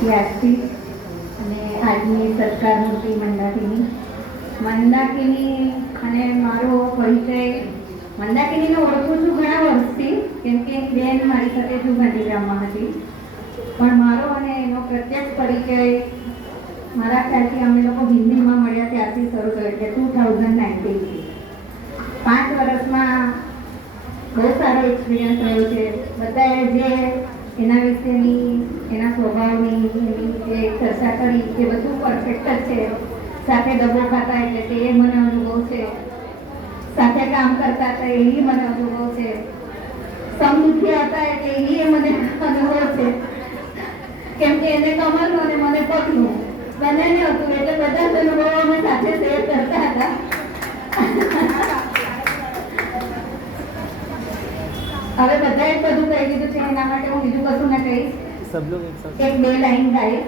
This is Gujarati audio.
વ્યાસથી અને આજની સત્કાર મૂર્તિ મંદાકિની અને મારો પરિચય મંદાકિનીને ઓળખું છું ઘણા વર્ષથી, કેમ કે એક બેન મારી સાથે શું ગાંધીગ્રામમાં હતી, પણ મારો અને એનો પ્રત્યક્ષ પરિચય મારા ખ્યાલથી અમે લોકો હિન્દીમાં મળ્યા ત્યારથી શરૂ થયો, એટલે 2019થી 5 વર્ષમાં બહુ સારો એક્સપિરિયન્સ રહ્યો છે. બધાએ જે એના વિશેની, એના સ્વભાવની એની જે ચર્ચા કરી એ બધું પરફેક્ટ જ છે. સાથે ડબ્બો ખાતા એટલે તે મને અનુભવ છે, સાથે કામ કરતા હતા એ મને અનુભવ છે, સમુખ્ય હતા એટલે એ મને અનુભવ છે, કેમ કે એને કમરનું અને મને પગનું બંનેને હતું, એટલે બધા જ અનુભવો અમે સાથે શેર કરતા હતા. હવે બધાએ બધું કહી દીધું છે, એના માટે હું બીજું કશું ના કહીશ. એક બે લાઈન ગાઈશ.